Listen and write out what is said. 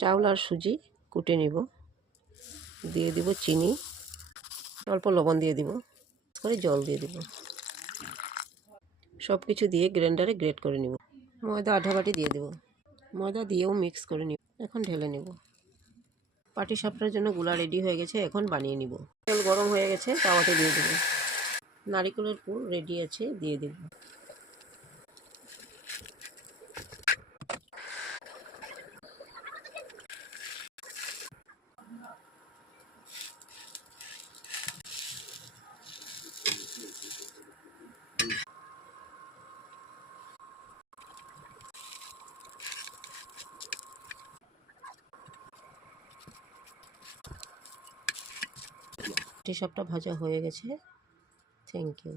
চাউল আর সুজি কুটে নিব, দিয়ে দিব চিনি, অল্প লবণ দিয়ে দিব, করে জল দিয়ে দিব, সব কিছু দিয়ে গ্রাইন্ডারে গ্রেট করে নিব। ময়দা আধা বাটি দিয়ে দেব, ময়দা দিয়েও মিক্স করে নিব। এখন ঢেলে নেব। পাটিসাপটার জন্য গুলা রেডি হয়ে গেছে, এখন বানিয়ে নিব। তেল গরম হয়ে গেছে, তাওয়াতে দিয়ে দেব। নারিকেলের পুর রেডি আছে, দিয়ে দেব। পাটিসাপটা ভাজা হয়ে গেছে। Thank you.